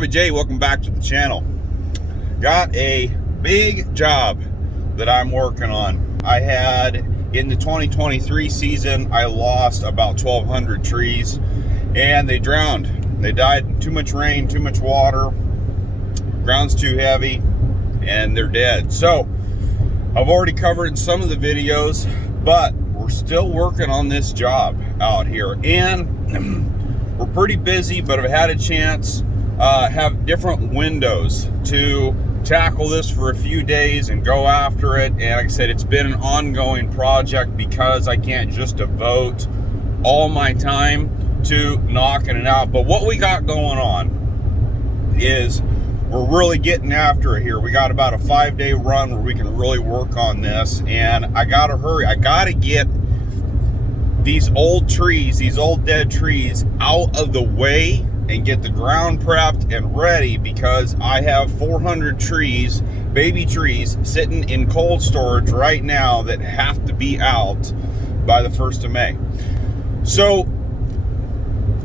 Bobby J, welcome back to the channel. Got a big job that I'm working on. I had, in the 2023 season, I lost about 1,200 trees and they drowned. They died. Too much rain, too much water, ground's too heavy, and they're dead. So I've already covered some of the videos, but we're still working on this job out here, and we're pretty busy, but I've had a chance have different windows to tackle this for a few days and go after it. And like I said, it's been an ongoing project because I can't just devote all my time to knocking it out. But what we got going on is we're really getting after it here. We got about a 5-day run where we can really work on this, and I gotta hurry. I gotta get these old trees, these old dead trees, out of the way and get the ground prepped and ready, because I have 400 trees, baby trees, sitting in cold storage right now that have to be out by the 1st of May. So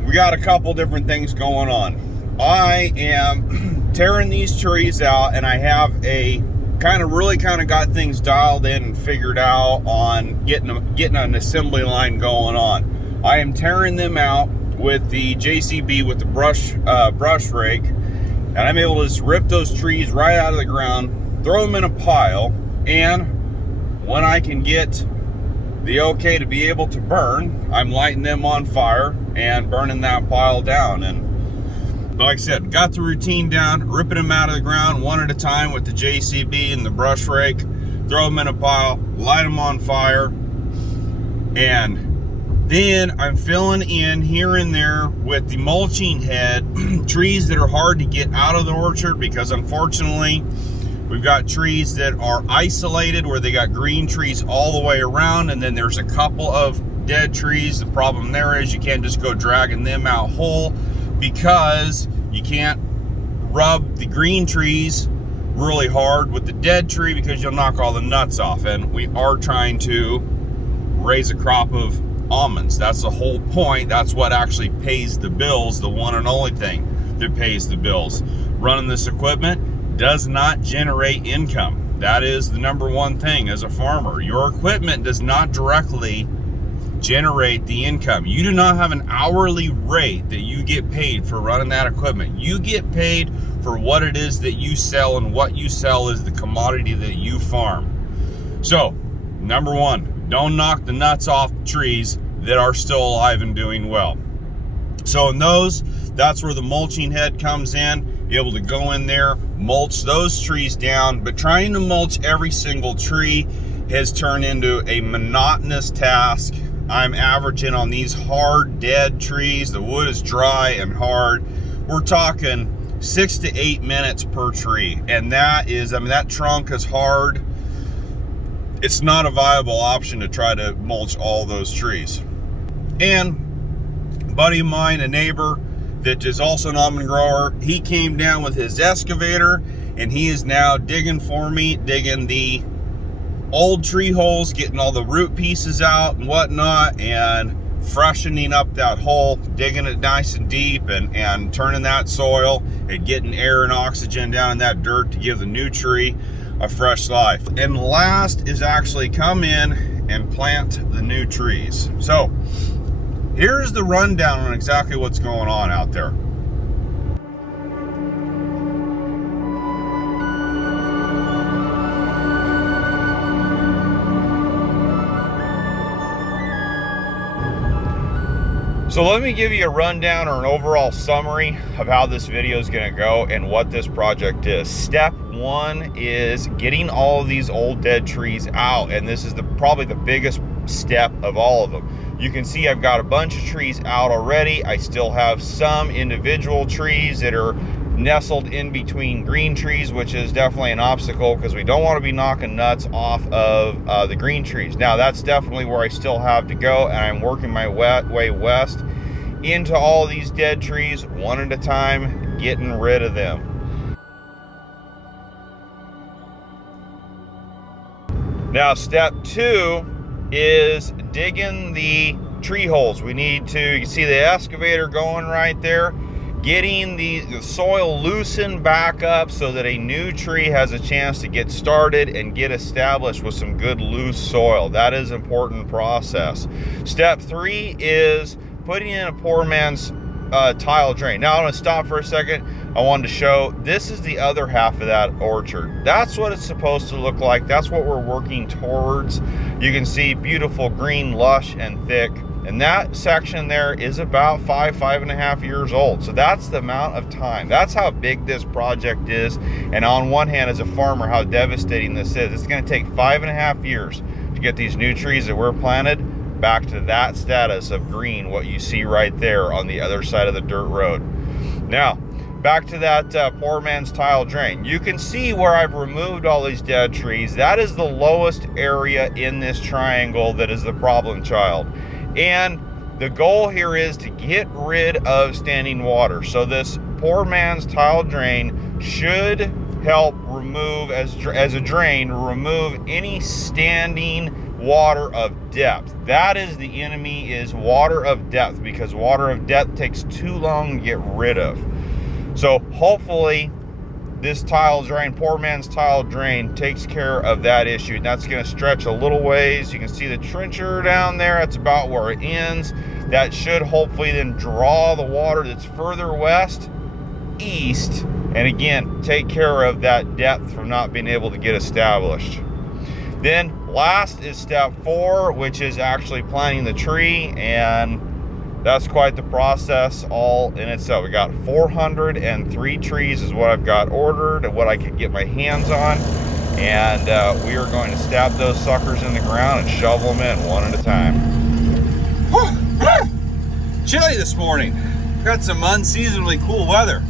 we got a couple different things going on. I am tearing these trees out, and I have a really got things dialed in and figured out on getting an assembly line going on. I am tearing them out with the JCB, with the brush rake, and I'm able to just rip those trees right out of the ground, throw them in a pile, and when I can get the okay to be able to burn, I'm lighting them on fire and burning that pile down. And like I said, got the routine down, ripping them out of the ground one at a time with the JCB and the brush rake, throw them in a pile, light them on fire, and then I'm filling in here and there with the mulching head trees that are hard to get out of the orchard, because unfortunately we've got trees that are isolated where they got green trees all the way around, and then there's a couple of dead trees. The problem there is you can't just go dragging them out whole, because you can't rub the green trees really hard with the dead tree, because you'll knock all the nuts off. And we are trying to raise a crop of almonds. That's the whole point. That's what actually pays the bills, the one and only thing that pays the bills. Running this equipment does not generate income. That is the number one thing as a farmer. Your equipment does not directly generate the income. You do not have an hourly rate that you get paid for running that equipment. You get paid for what it is that you sell, and what you sell is the commodity that you farm. So, number one, don't knock the nuts off trees that are still alive and doing well. So in those, that's where the mulching head comes in. Be able to go in there, mulch those trees down. But trying to mulch every single tree has turned into a monotonous task. I'm averaging on these hard dead trees, the wood is dry and hard, we're talking 6 to 8 minutes per tree. And that is, that trunk is hard. It's not a viable option to try to mulch all those trees. And a buddy of mine, a neighbor that is also an almond grower, he came down with his excavator, and he is now digging for me, digging the old tree holes, getting all the root pieces out and whatnot, and freshening up that hole, digging it nice and deep, and turning that soil and getting air and oxygen down in that dirt to give the new tree a fresh life. And last is actually come in and plant the new trees. So here's the rundown on exactly what's going on out there. So let me give you a rundown or an overall summary of how this video is going to go and what this project is. Step one is getting all of these old dead trees out, and this is probably the biggest step of all of them. You can see I've got a bunch of trees out already. I still have some individual trees that are nestled in between green trees, which is definitely an obstacle because we don't want to be knocking nuts off of the green trees. Now that's definitely where I still have to go, and I'm working my way west into all these dead trees one at a time, getting rid of them. Now step two is digging the tree holes. We need to, you see the excavator going right there, getting the soil loosened back up so that a new tree has a chance to get started and get established with some good loose soil. That is an important process. Step 3 is putting in a poor man's tile drain. Now I'm going to stop for a second. I wanted to show, this is the other half of that orchard. That's what it's supposed to look like. That's what we're working towards. You can see beautiful green, lush and thick. And that section there is about 5.5 years old. So that's the amount of time. That's how big this project is. And on one hand, as a farmer, how devastating this is. It's going to take 5.5 years to get these new trees that were planted back to that status of green, what you see right there on the other side of the dirt road. Now, back to that poor man's tile drain. You can see where I've removed all these dead trees. That is the lowest area in this triangle that is the problem child. And the goal here is to get rid of standing water. So this poor man's tile drain should help remove, as a drain, remove any standing water of depth. That is the enemy, is water of depth, because water of depth takes too long to get rid of. So hopefully this tile drain, poor man's tile drain, takes care of that issue. And that's going to stretch a little ways. You can see the trencher down there. That's about where it ends. That should hopefully then draw the water that's further west, east, and again, take care of that depth from not being able to get established. Then last is step 4, which is actually planting the tree, and that's quite the process all in itself. We got 403 trees is what I've got ordered and what I could get my hands on. And we are going to stab those suckers in the ground and shovel them in one at a time. Chilly this morning. Got some unseasonably cool weather.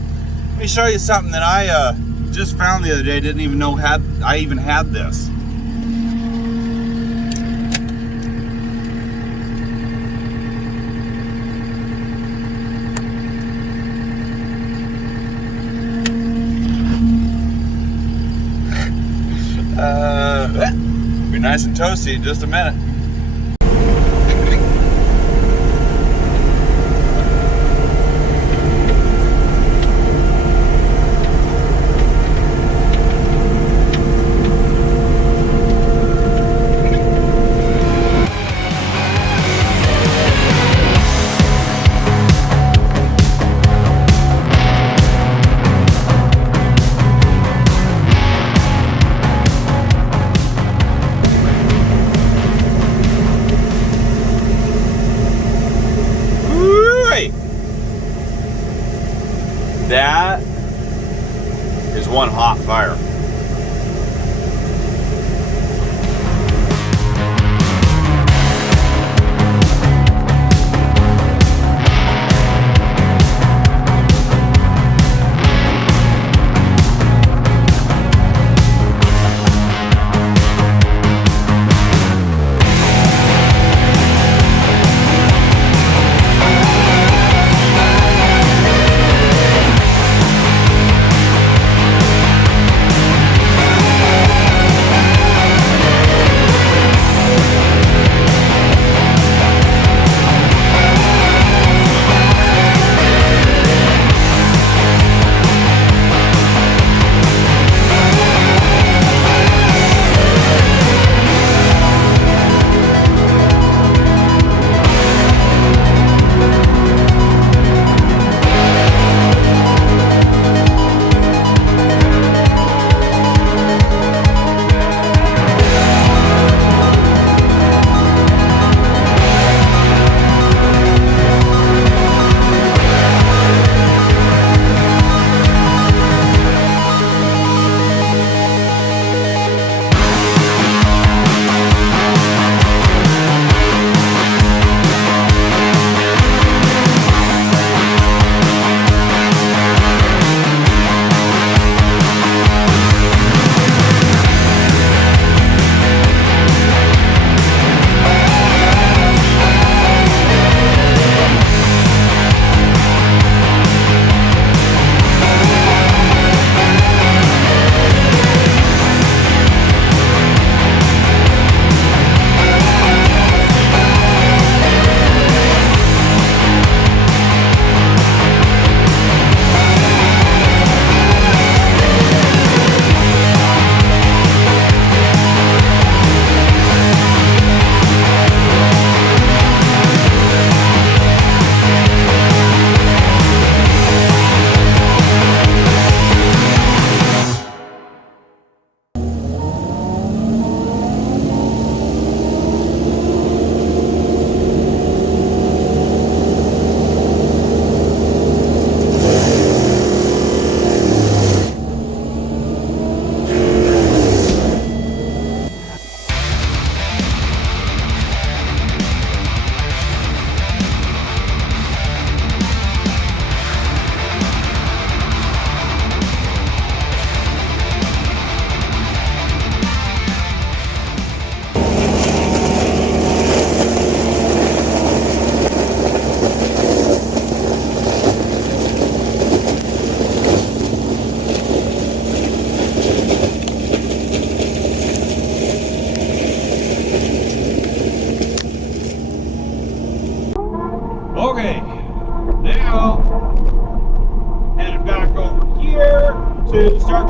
Let me show you something that I just found the other day. Didn't even know I even had this. Be nice and toasty in just a minute. That is one hot fire.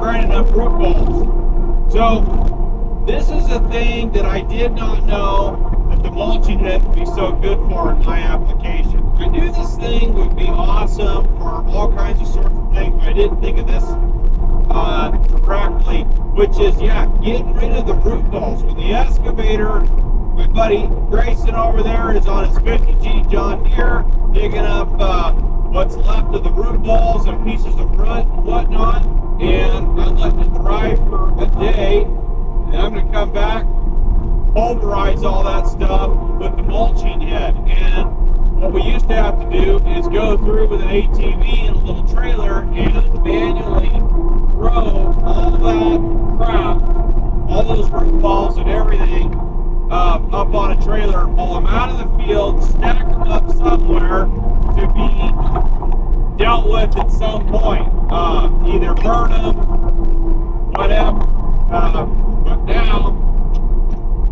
grinding up root balls. So this is a thing that I did not know that the mulching head would be so good for in my application. I knew this thing would be awesome for all kinds of sorts of things, but I didn't think of this correctly, which is, yeah, getting rid of the root balls. When the excavator, my buddy Grayson over there is on his 50G John Deere, digging up what's left of the root balls and pieces of root and whatnot, and I'm letting it dry for a day, and I'm going to come back, pulverize all that stuff with the mulching head. And what we used to have to do is go through with an ATV and a little trailer and manually throw all that crap, all those root balls and everything, up on a trailer, pull them out of the field, stack them up somewhere to be dealt with at some point. Either burn them, whatever. But now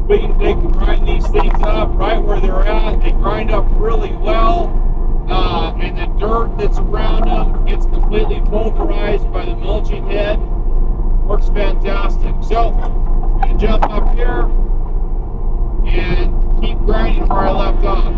they can grind these things up right where they're at. They grind up really well, and the dirt that's around them gets completely pulverized by the mulching head. Works fantastic. So I'm going to jump up here and keep grinding where I left off.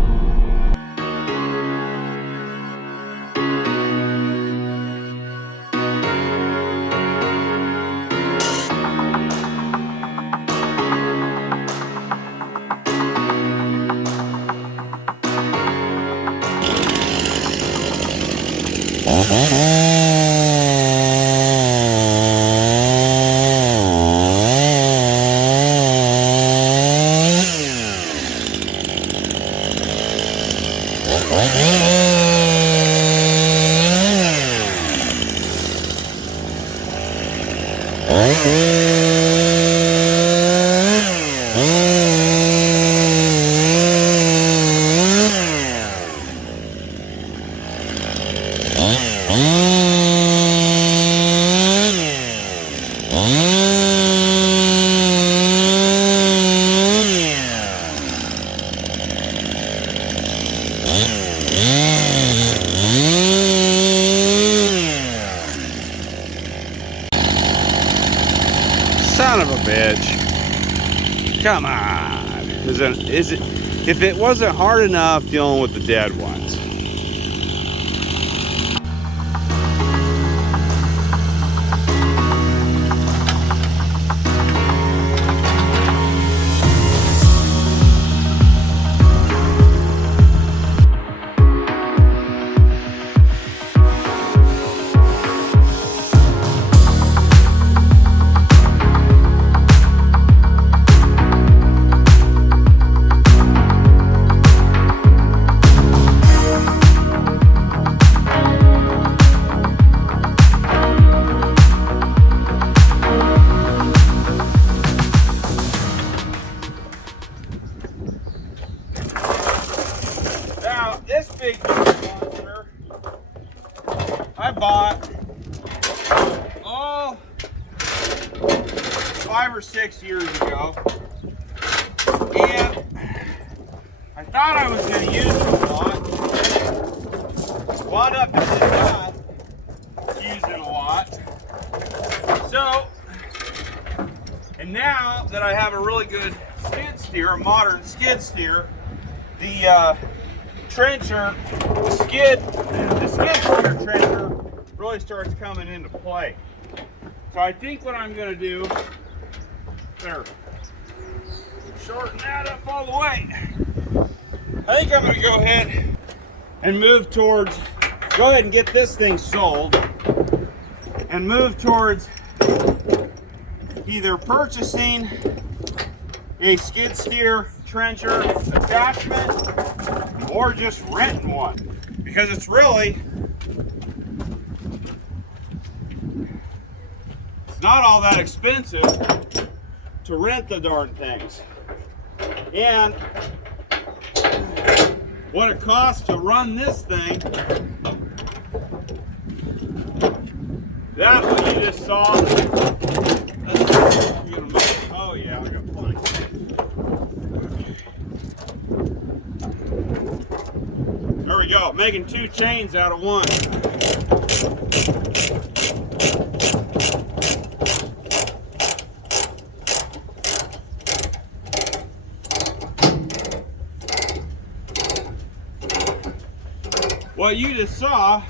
Son of a bitch. Come on. Is it if it wasn't hard enough dealing with the dead ones? This big monster I bought 5 or 6 years ago, and I thought I was going to use it a lot. Wound up and did not use it a lot. So, and now that I have a really good skid steer, a modern skid steer, the trencher, the skid steer trencher really starts coming into play. So I think what I'm going to do, there, shorten that up all the way. I think I'm going to go ahead and move towards, go ahead and get this thing sold and move towards either purchasing a skid steer trencher attachment or just renting one, because it's not all that expensive to rent the darn things. And what it costs to run this thing, that what you just saw, oh yeah, I got plenty. There we go, making 2 chains out of one. what you just saw,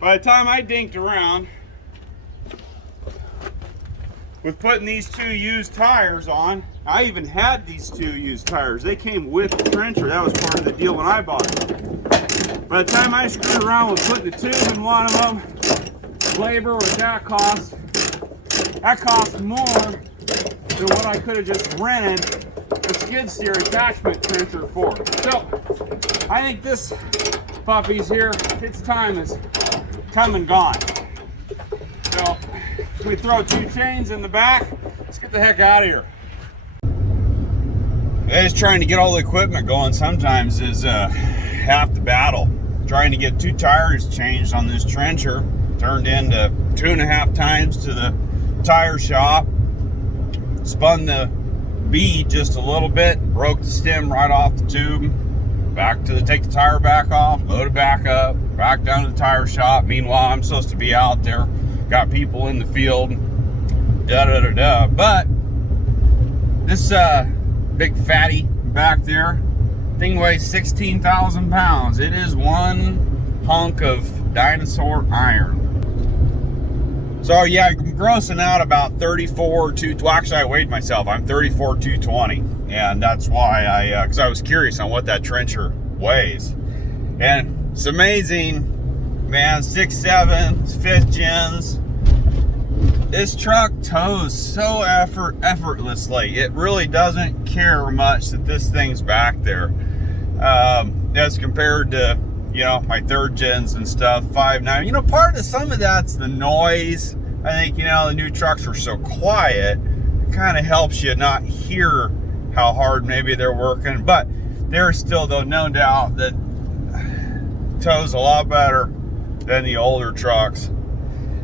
by the time I dinked around with putting these 2 used tires on, I even had these 2 used tires. They came with the trencher. That was part of the deal when I bought it. By the time I screwed around with putting the tube in one of them, labor, what that cost more than what I could have just rented a skid steer attachment trencher for. So I think this puppy's here. Its time is come and gone. So we throw 2 chains in the back. Let's get the heck out of here. Just trying to get all the equipment going sometimes is half the battle. Trying to get 2 tires changed on this trencher turned into 2.5 times to the tire shop. Spun the bead just a little bit, broke the stem right off the tube. Back to take the tire back off, load it back up, back down to the tire shop. Meanwhile, I'm supposed to be out there, got people in the field, But this big fatty back there, thing weighs 16,000 pounds. It is one hunk of dinosaur iron. So yeah, I'm grossing out about 34,220. Well, actually I weighed myself. I'm 34,220, and that's why because I was curious on what that trencher weighs. And it's amazing, man. 6.7, 5th gens. This truck tows so effortlessly. It really doesn't care much that this thing's back there, as compared to, you know, my 3rd gens and stuff, 5.9. You know, part of some of that's the noise. I think, you know, the new trucks are so quiet, it kind of helps you not hear how hard maybe they're working. But there's still, though, no doubt that tows a lot better than the older trucks.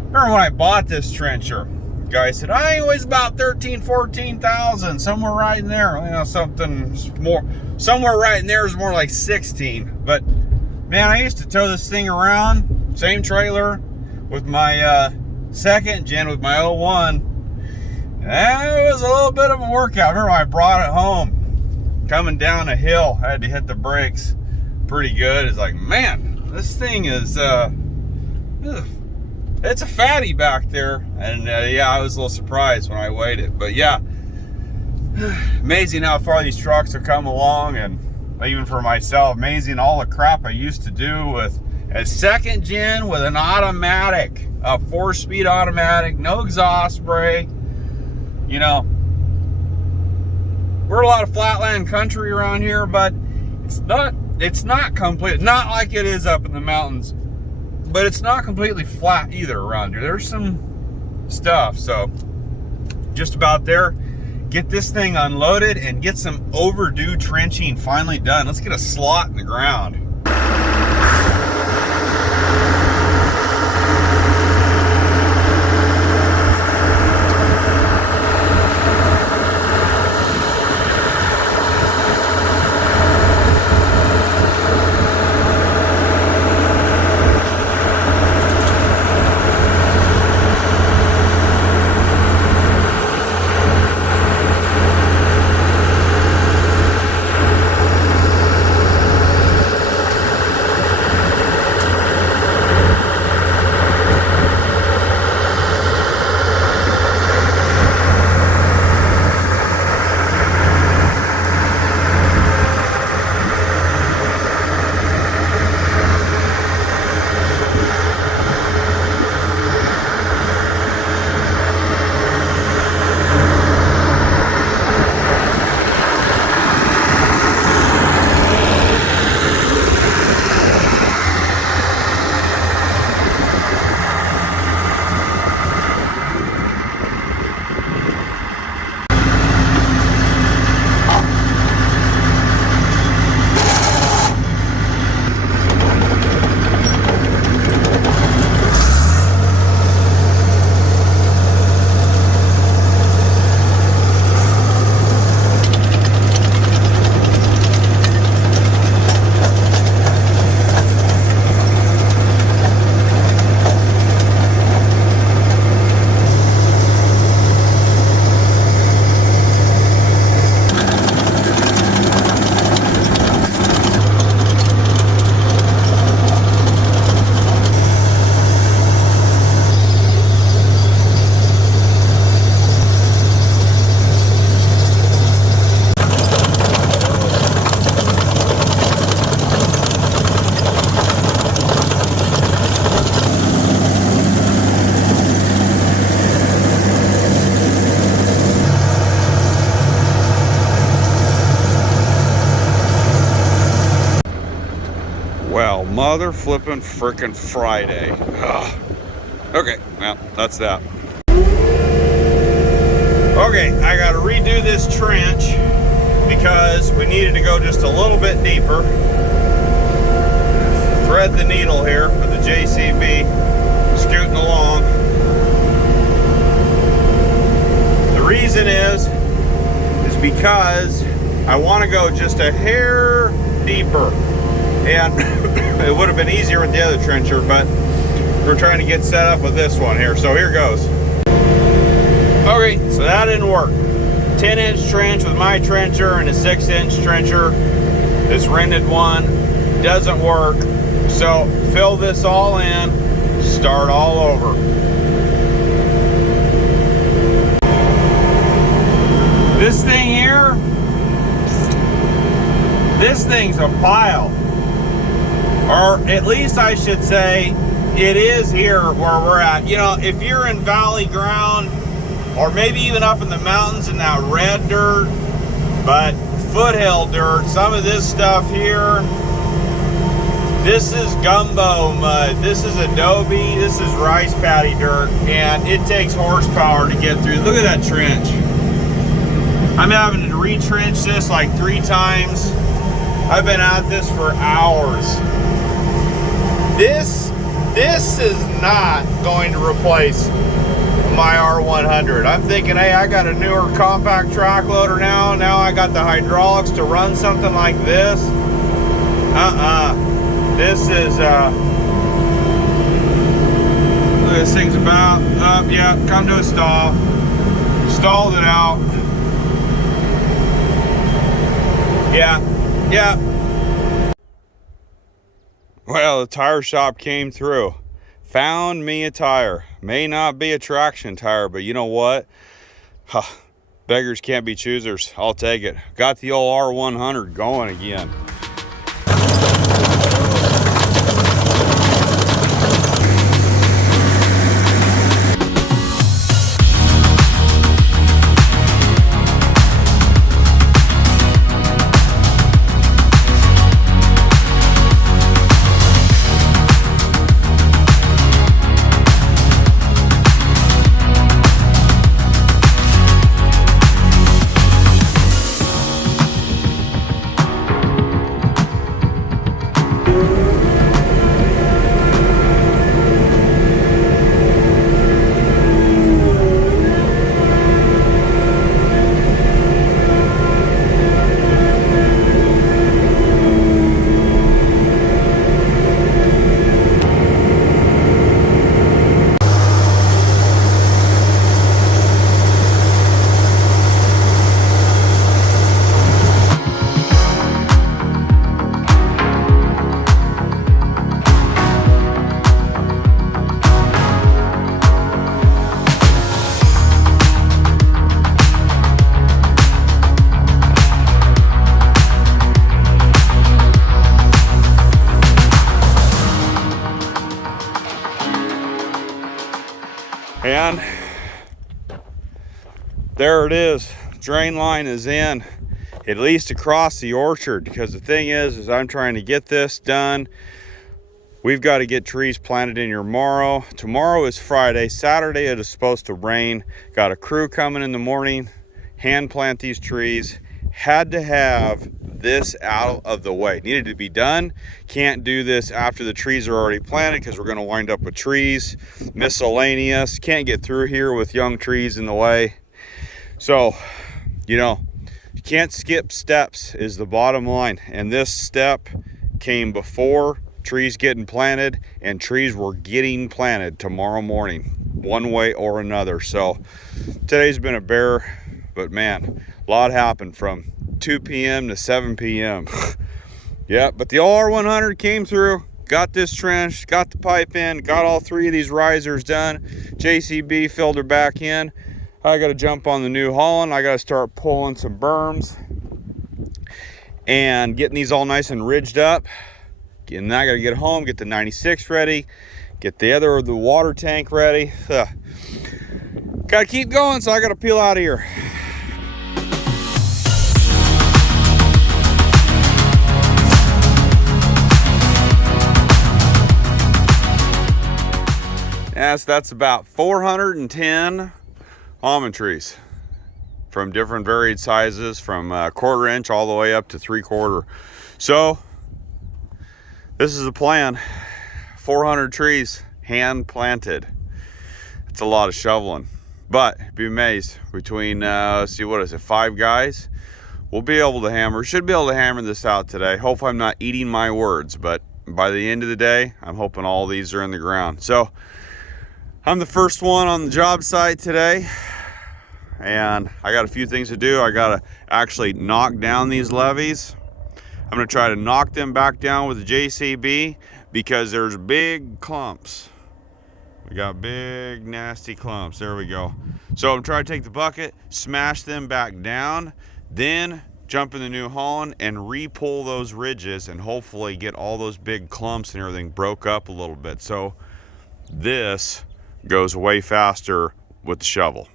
Remember when I bought this trencher, the guy said, I think it was about 14,000, somewhere right in there. You know, something more, somewhere right in there is more like 16. But man, I used to tow this thing around, same trailer, with my 2nd gen with my 01. And it was a little bit of a workout. Remember when I brought it home, coming down a hill, I had to hit the brakes pretty good. It's like, man, this thing is, it's a fatty back there. And yeah, I was a little surprised when I weighed it. But yeah, amazing how far these trucks have come along. And even for myself, amazing all the crap I used to do with a 2nd gen with an automatic, a 4-speed automatic, no exhaust brake. You know, we're a lot of flatland country around here, but it's not complete, not like it is up in the mountains, but it's not completely flat either around here. There's some stuff. So just about there. Get this thing unloaded and get some overdue trenching finally done. Let's get a slot in the ground. mother flippin' frickin' Friday. Ugh. Okay, well, that's that. Okay, I gotta redo this trench because we needed to go just a little bit deeper. Thread the needle here with the JCB scooting along. The reason is because I want to go just a hair deeper, and it would have been easier with the other trencher, but we're trying to get set up with this one here. So here goes. Okay, so that didn't work. 10-inch trench with my trencher and a 6-inch trencher. This rented one doesn't work. So fill this all in, start all over. This thing here, this thing's a pile. Or at least I should say, it is here where we're at. You know, if you're in valley ground, or maybe even up in the mountains in that red dirt, but foothill dirt, some of this stuff here, this is gumbo mud, this is adobe, this is rice paddy dirt, and it takes horsepower to get through. Look at that trench. I'm having to retrench this like 3 times. I've been at this for hours. This is not going to replace my R100. I'm thinking, hey, I got a newer compact track loader now. Now I got the hydraulics to run something like this. This is, look at this thing's about, yeah, come to a stall. Stalled it out. Yeah. Well, the tire shop came through. Found me a tire. May not be a traction tire, but you know what? Huh, beggars can't be choosers. I'll take it. Got the old R100 going again. And there it is. Drain line is in, at least across the orchard, because the thing is I'm trying to get this done. We've got to get trees planted in here tomorrow. Tomorrow is Friday. Saturday it is supposed to rain. Got a crew coming in the morning, hand plant these trees. Had to have this out of the way. Needed to be done. Can't do this after the trees are already planted because we're going to wind up with trees. Miscellaneous. Can't get through here with young trees in the way. So, you know, you can't skip steps is the bottom line. And this step came before trees getting planted, and trees were getting planted tomorrow morning, one way or another. So today's been a bear, but man, a lot happened from 2 p.m. to 7 p.m. Yeah, but the R100 came through, got this trench, got the pipe in, got all 3 of these risers done. JCB filled her back in. I got to jump on the New Holland. I got to start pulling some berms and getting these all nice and ridged up. And then I got to get home, get the 96 ready, get the water tank ready. Got to keep going, so I got to peel out of here. That's about 410 almond trees from different varied sizes, from 1/4 inch all the way up to 3/4. So this is the plan. 400 trees hand planted. It's a lot of shoveling, but be amazed, between let's see, what is it, 5 guys, we'll be able to should be able to hammer this out today. Hopefully I'm not eating my words, but by the end of the day, I'm hoping all these are in the ground. So I'm the first one on the job site today, and I got a few things to do. I gotta actually knock down these levees. I'm gonna try to knock them back down with the JCB because there's big clumps. We got big nasty clumps. There we go. So I'm trying to take the bucket, smash them back down, then jump in the New Holland and re-pull those ridges and hopefully get all those big clumps and everything broke up a little bit. So this goes way faster with the shovel.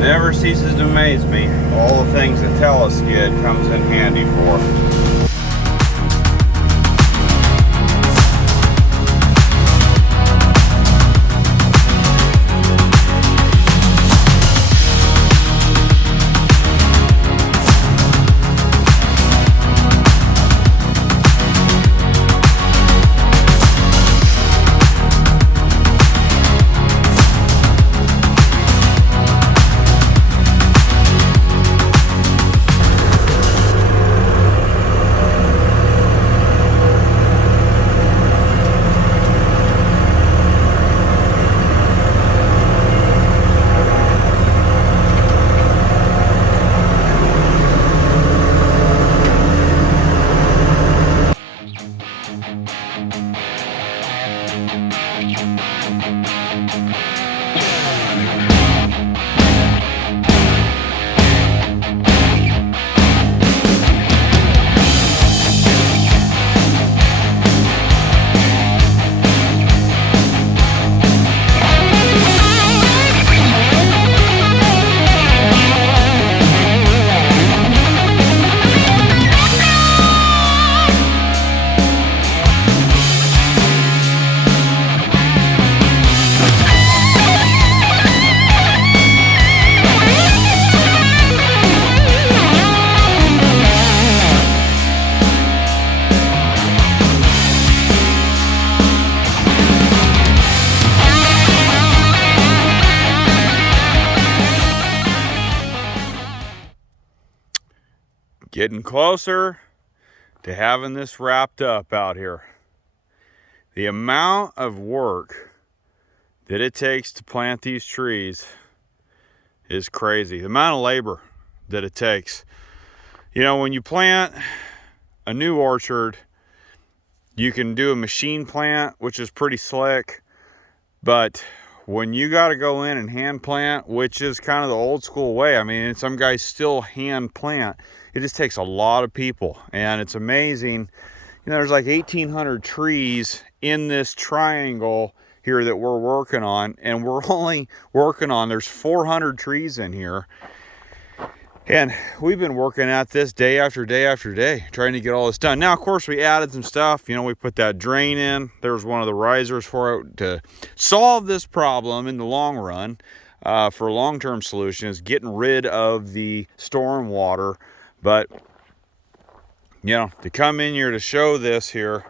Never ceases to amaze me. All the things that Teleskid comes in handy for. Getting closer to having this wrapped up out here. The amount of work that it takes to plant these trees is crazy. The amount of labor that it takes. You know, when you plant a new orchard, you can do a machine plant, which is pretty slick, but when you got to go in and hand plant, which is kind of the old school way, I mean, some guys still hand plant, it just takes a lot of people. And it's amazing, you know, there's like 1,800 trees in this triangle here that we're working on, and we're only working on, there's 400 trees in here. And we've been working at this day after day after day, trying to get all this done. Now, of course, we added some stuff. You know, we put that drain in. There's one of the risers for it to solve this problem in the long run. For a long-term solution is getting rid of the storm water. But, you know, to come in here to show this here,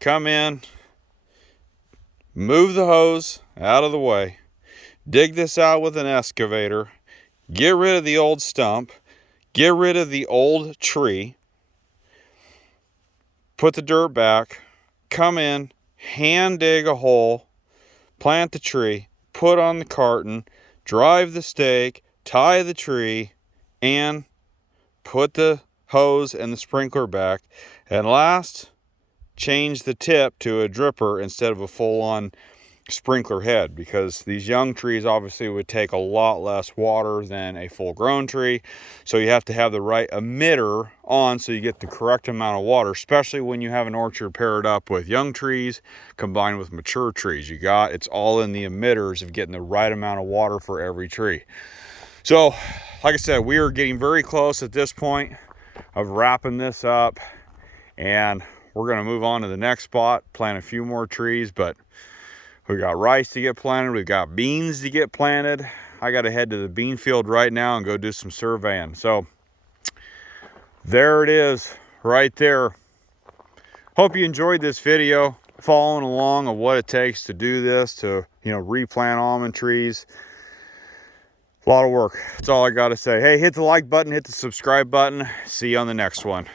come in, move the hose out of the way, dig this out with an excavator, get rid of the old stump, get rid of the old tree, put the dirt back, come in, hand dig a hole, plant the tree, put on the carton, drive the stake, tie the tree, and put the hose and the sprinkler back. And last, change the tip to a dripper instead of a full-on sprinkler head, because these young trees obviously would take a lot less water than a full-grown tree. So you have to have the right emitter on so you get the correct amount of water, especially when you have an orchard paired up with young trees combined with mature trees. It's all in the emitters of getting the right amount of water for every tree. So like I said, we are getting very close at this point of wrapping this up, and we're going to move on to the next spot, plant a few more trees, but we got rice to get planted. We've got beans to get planted. I got to head to the bean field right now and go do some surveying. So there it is right there. Hope you enjoyed this video, following along of what it takes to do this, to, you know, replant almond trees. A lot of work. That's all I got to say. Hey, hit the like button, hit the subscribe button. See you on the next one.